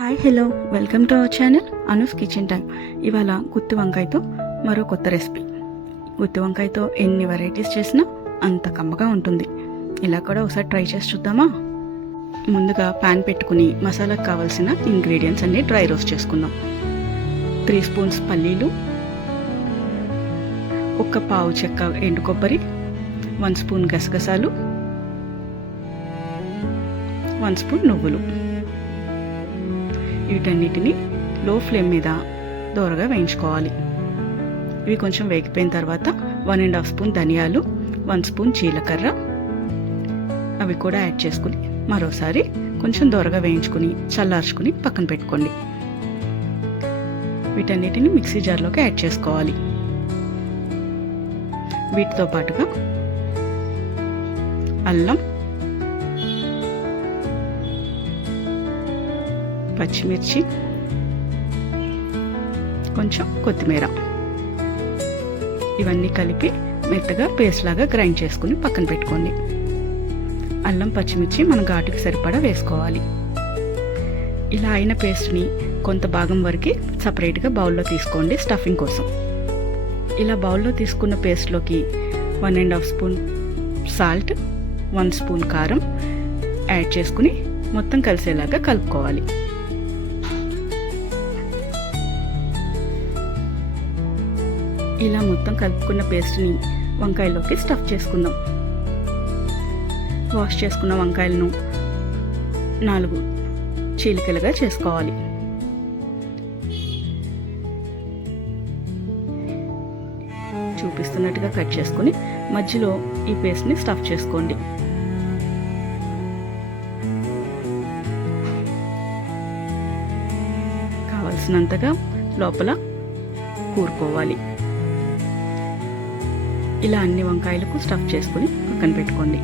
Hi hello welcome to our channel Anu's kitchen time. ఇవాళ గుత్తి వంకాయతో మరో కొత్త రెసిపీ. గుత్తి వంకాయతో ఎన్ని వెరైటీస్ చేసినా అంత కమ్మగా ఉంటుంది. ఇలా కూడా ఒకసారి ట్రై చేసి చూద్దామా? ముందుగా ప్యాన్ పెట్టుకుని మసాలాకు కావాల్సిన ఇంగ్రీడియంట్స్ అన్నీ డ్రై రోస్ట్ చేసుకుందాం. 3 స్పూన్స్ పల్లీలు, ఒక పావు చెక్క ఎండు కొబ్బరి, 1 స్పూన్ గసగసాలు, 1 స్పూన్ నువ్వులు. వీటన్నిటిని లో ఫ్లేమ్ మీద దోరగా వేయించుకోవాలి. ఇవి కొంచెం వేగిపోయిన తర్వాత 1.5 స్పూన్ ధనియాలు, 1 స్పూన్ జీలకర్ర అవి కూడా యాడ్ చేసుకుని మరోసారి కొంచెం దోరగా వేయించుకుని చల్లార్చుకుని పక్కన పెట్టుకోండి. వీటన్నిటిని మిక్సీ జార్లోకి యాడ్ చేసుకోవాలి. వీటితో పాటుగా అల్లం, పచ్చిమిర్చి, కొంచెం కొత్తిమీర ఇవన్నీ కలిపి మెత్తగా పేస్ట్ లాగా గ్రైండ్ చేసుకుని పక్కన పెట్టుకోండి. అల్లం పచ్చిమిర్చి మన ఘాటుకి సరిపడా వేసుకోవాలి. ఇలా అయిన పేస్ట్ని కొంత భాగం వరకు సపరేట్గా బౌల్లో తీసుకోండి స్టఫింగ్ కోసం. ఇలా బౌల్లో తీసుకున్న పేస్ట్లోకి 1.5 స్పూన్ సాల్ట్, 1 స్పూన్ కారం యాడ్ చేసుకుని మొత్తం కలిసేలాగా కలుపుకోవాలి. ఇలా మొత్తం కలుపుకున్న పేస్ట్ని వంకాయలోకి స్టఫ్ చేసుకుందాం. వాష్ చేసుకున్న వంకాయలను 4 చీలికలుగా చేసుకోవాలి. చూపిస్తున్నట్టుగా కట్ చేసుకుని మధ్యలో ఈ పేస్ట్ని స్టఫ్ చేసుకోండి. కావలసినంతగా లోపల కూరుకోవాలి. ఇలా అన్ని వంకాయలకు స్టఫ్ చేసుకుని పక్కన పెట్టుకోండి.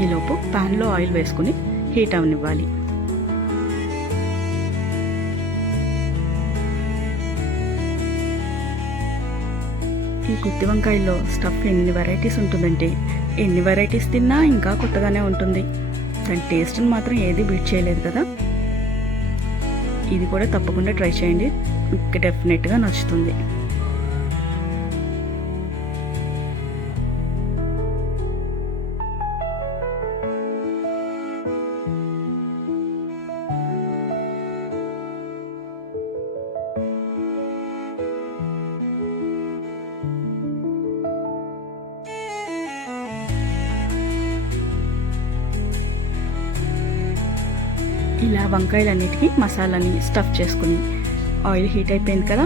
ఈలోపు ప్యాన్లో ఆయిల్ వేసుకుని హీట్ అవనివ్వాలి. ఈ గుత్తి వంకాయల్లో స్టఫ్ ఎన్ని వెరైటీస్ ఉంటుందంటే ఎన్ని వెరైటీస్ తిన్నా ఇంకా కొత్తగానే ఉంటుంది. దాని టేస్ట్ని మాత్రం ఏది బీట్ చేయలేదు కదా. ఇది కూడా తప్పకుండా ట్రై చేయండి, మీకు డెఫినెట్గా నచ్చుతుంది. ఇలా వంకాయలన్నిటికీ మసాలాని స్టఫ్ చేసుకుని ఆయిల్ హీట్ అయిపోయింది కదా.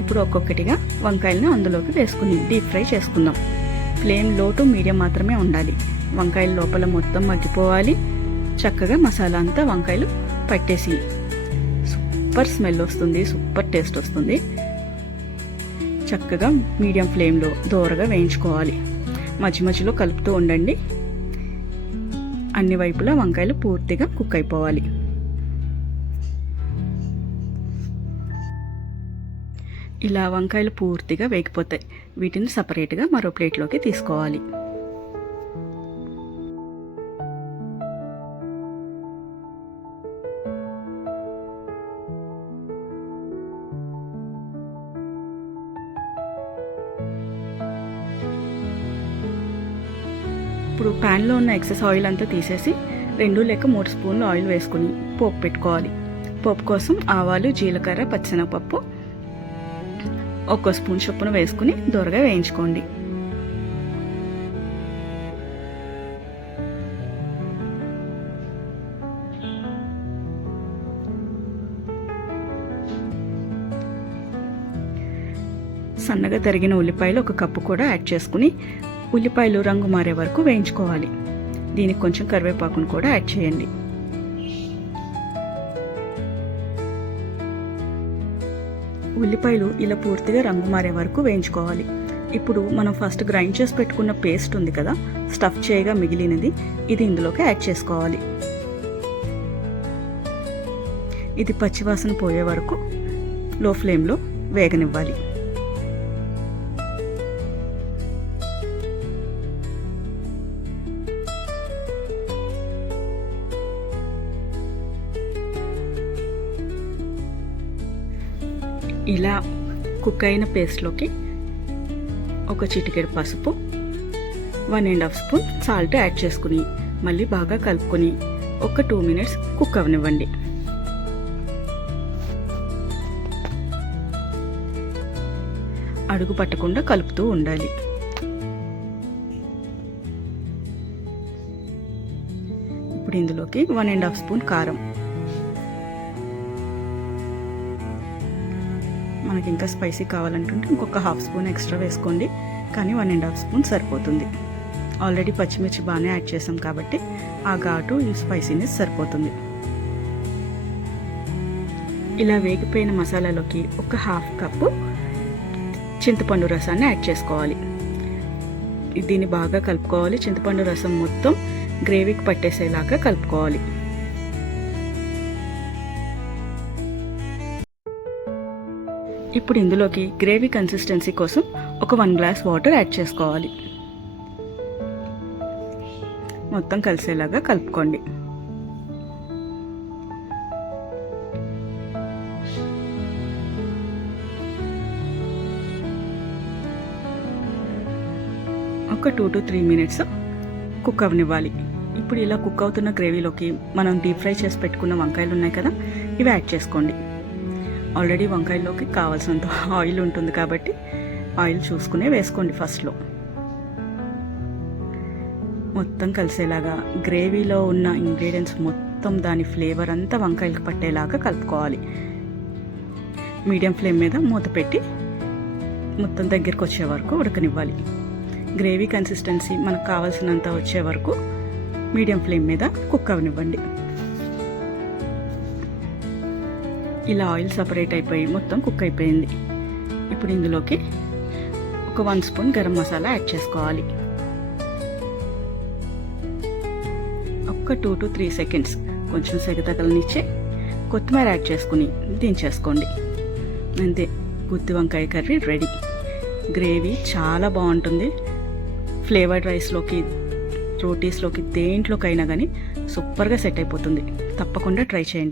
ఇప్పుడు ఒక్కొక్కటిగా వంకాయలను అందులోకి వేసుకుని డీప్ ఫ్రై చేసుకుందాం. ఫ్లేమ్ లో టు మీడియం మాత్రమే ఉండాలి. వంకాయల లోపల మొత్తం మగ్గిపోవాలి. చక్కగా మసాలా అంతా వంకాయలు పట్టేసి సూపర్ స్మెల్ వస్తుంది, సూపర్ టేస్ట్ వస్తుంది. చక్కగా మీడియం ఫ్లేమ్లో దోరగా వేయించుకోవాలి. మధ్య మధ్యలో కలుపుతూ ఉండండి. అన్ని వైపులా వంకాయలు పూర్తిగా కుక్ అయిపోవాలి. ఇలా వంకాయలు పూర్తిగా వేగిపోతాయి. వీటిని సపరేట్గా మరో ప్లేట్లోకి తీసుకోవాలి. ఇప్పుడు ప్యాన్లో ఉన్న ఎక్సెస్ ఆయిల్ అంతా తీసేసి 2 లేక 3 స్పూన్లు ఆయిల్ వేసుకుని పోపు పెట్టుకోవాలి. పోపు కోసం ఆవాలు, జీలకర్ర, పచ్చిశనగపప్పు 1 స్పూన్ చొప్పున వేసుకుని దోరగా వేయించుకోండి. సన్నగా తరిగిన ఉల్లిపాయలు 1 కప్పు కూడా యాడ్ చేసుకుని ఉల్లిపాయలు రంగు మారే వరకు వేయించుకోవాలి. దీనికి కొంచెం కరివేపాకును కూడా యాడ్ చేయండి. ఉల్లిపాయలు ఇలా పూర్తిగా రంగు మారే వరకు వేయించుకోవాలి. ఇప్పుడు మనం ఫస్ట్ గ్రైండ్ చేసి పెట్టుకున్న పేస్ట్ ఉంది కదా, స్టఫ్ చేయగా మిగిలినది, ఇది ఇందులోకి యాడ్ చేసుకోవాలి. ఇది పచ్చివాసన పోయే వరకు లో ఫ్లేమ్లో వేగనివ్వాలి. ఇలా కుక్ అయిన పేస్ట్లోకి ఒక చిటికెడు పసుపు, 1.5 స్పూన్ సాల్ట్ యాడ్ చేసుకుని మళ్ళీ బాగా కలుపుకొని ఒక 2 మినిట్స్ కుక్ అవనివ్వండి. అడుగు పట్టకుండా కలుపుతూ ఉండాలి. ఇప్పుడు ఇందులోకి 1.5 స్పూన్ కారం, మనకి ఇంకా స్పైసీ కావాలనుకుంటే ఇంకొక 1/2 స్పూన్ ఎక్స్ట్రా వేసుకోండి, కానీ 1.5 స్పూన్ సరిపోతుంది. ఆల్రెడీ పచ్చిమిర్చి బాగానే యాడ్ చేసాం కాబట్టి ఆ ఘాటు ఈ స్పైసీనెస్ సరిపోతుంది. ఇలా వేగిపోయిన మసాలాలోకి ఒక 1/2 కప్పు చింతపండు రసాన్ని యాడ్ చేసుకోవాలి. దీన్ని బాగా కలుపుకోవాలి. చింతపండు రసం మొత్తం గ్రేవీకి పట్టేసేలాగా కలుపుకోవాలి. ఇప్పుడు ఇందులోకి గ్రేవీ కన్సిస్టెన్సీ కోసం ఒక 1 గ్లాస్ వాటర్ యాడ్ చేసుకోవాలి. మొత్తం కలిసేలాగా కలుపుకోండి. ఒక 2 to 3 మినిట్స్ కుక్ అవనివ్వాలి. ఇప్పుడు ఇలా కుక్ అవుతున్న గ్రేవీలోకి మనం డీప్ ఫ్రై చేసి పెట్టుకున్న వంకాయలు ఉన్నాయి కదా, ఇవి యాడ్ చేసుకోండి. ఆల్రెడీ వంకాయల్లోకి కావాల్సినంత ఆయిల్ ఉంటుంది కాబట్టి ఆయిల్ చూసుకునే వేసుకోండి ఫస్ట్లో. మొత్తం కలిసేలాగా గ్రేవీలో ఉన్న ఇంగ్రీడియంట్స్ మొత్తం దాని ఫ్లేవర్ అంతా వంకాయలకు పట్టేలాగా కలుపుకోవాలి. మీడియం ఫ్లేమ్ మీద మూత పెట్టి మొత్తం దగ్గరికి వచ్చే వరకు ఉడకనివ్వాలి. గ్రేవీ కన్సిస్టెన్సీ మనకు కావాల్సినంత వచ్చే వరకు మీడియం ఫ్లేమ్ మీద కుక్ అవనివ్వండి. ఇలా ఆయిల్ సపరేట్ అయిపోయి మొత్తం కుక్ అయిపోయింది. ఇప్పుడు ఇందులోకి ఒక 1 స్పూన్ గరం మసాలా యాడ్ చేసుకోవాలి. ఒక 2 to 3 సెకండ్స్ కొంచెం సెగతగలనిచ్చి కొత్తిమీర యాడ్ చేసుకుని దించేసుకోండి. అంతే, గుత్తి వంకాయ కర్రీ రెడీ. గ్రేవీ చాలా బాగుంటుంది. ఫ్లేవర్డ్ రైస్లోకి, రోటీస్లోకి, దేంట్లోకైనా కానీ సూపర్గా సెట్ అయిపోతుంది. తప్పకుండా ట్రై చేయండి.